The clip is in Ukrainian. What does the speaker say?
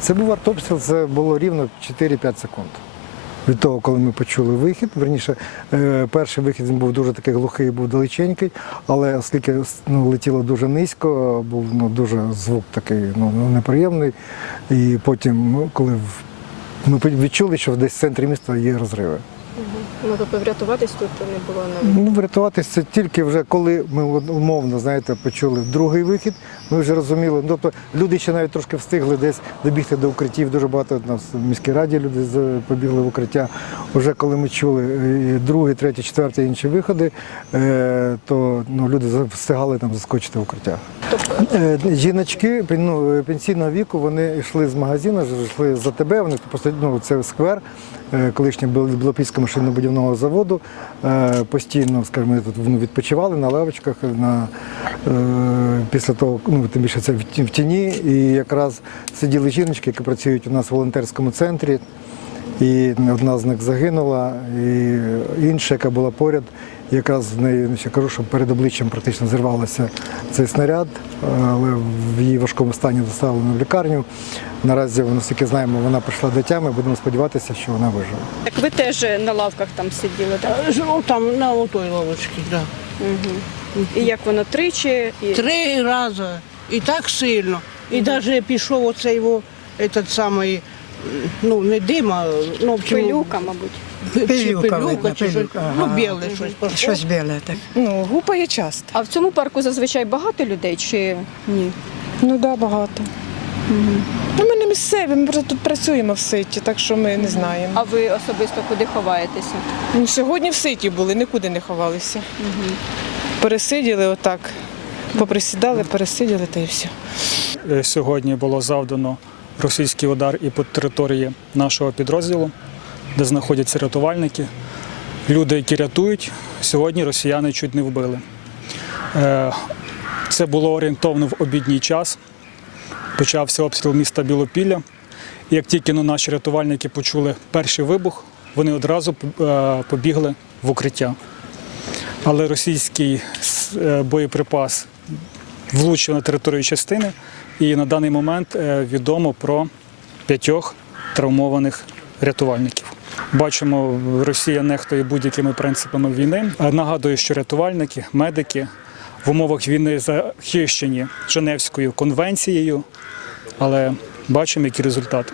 Це був артобстріл, це було рівно 4-5 секунд. Від того, коли ми почули вихід, верніше, е, перший вихід він був дуже такий глухий, був далеченький, але оскільки ну, летіло дуже низько, був ну, дуже звук такий ну, неприємний. І потім, ну, коли ми відчули, що десь в центрі міста є розриви. Ну, тобто врятуватись тут не було навіть. Ну, врятуватися це тільки вже коли ми умовно знаєте, почули другий вихід. Ми вже розуміли. Ну, тобто люди ще навіть трошки встигли десь добігти до укриттів. Дуже багато у нас в міській раді люди побігли в укриття. Уже коли ми чули е, другий, третій, четвертий інші виходи, е, то ну, люди встигали там заскочити в укриття. Тобто Е, Жіночки ну, пенсійного віку вони йшли з магазину, йшли за тебе. Вони просто ну, це сквер, е, колишнього Бел- Білопільського заводу. Е, Постійно, скажімо, ми тут ну, відпочивали на лавочках. На, е, після того, ну тим більше це в тіні. І якраз сиділи жіночки, які працюють у нас в волонтерському центрі. І одна з них загинула, і інша, яка була поряд, якраз в неї ще кажу, що перед обличчям практично зірвалося цей снаряд, але в її важкому стані доставлено в лікарню. Наразі, наскільки знаємо, вона прийшла до тями, будемо сподіватися, що вона виживе. так ви теж на лавках там сиділи, так? Ну, там на отой лавочці, да. І як воно тричі? І... Три рази. І так сильно. І навіть пішов оцей його, этот самий, ну, не дим, а ну, в общем, Пилюка, мабуть. чи Пилюка, видно, чи щось, пилюка, ну, ага. біле щось. Щось біле так. Ну, гупає часто. А в цьому парку зазвичай багато людей чи ні? Ну так, да, багато. Ну, ми не місцеві, ми просто тут працюємо в ситі, так що ми не знаємо. А ви особисто куди ховаєтеся? Ну, сьогодні в ситі були, нікуди не ховалися. Пересиділи отак, поприсідали, пересиділи та й все. Е, Сьогодні було завдано російський удар і по території нашого підрозділу, де знаходяться рятувальники. Люди, які рятують, сьогодні росіяни чуть не вбили. Е, Це було орієнтовно в обідній час. Почався обстріл міста Білопілля. Як тільки ну, наші рятувальники почули перший вибух, вони одразу е, побігли в укриття. Але російський е, боєприпас влучив на територію частини, і на даний момент е, відомо про п'ятьох травмованих рятувальників. Бачимо, Росія нехтує будь-якими принципами війни. Е, Нагадую, що рятувальники, медики в умовах війни захищені Женевською конвенцією, але бачимо, які результати.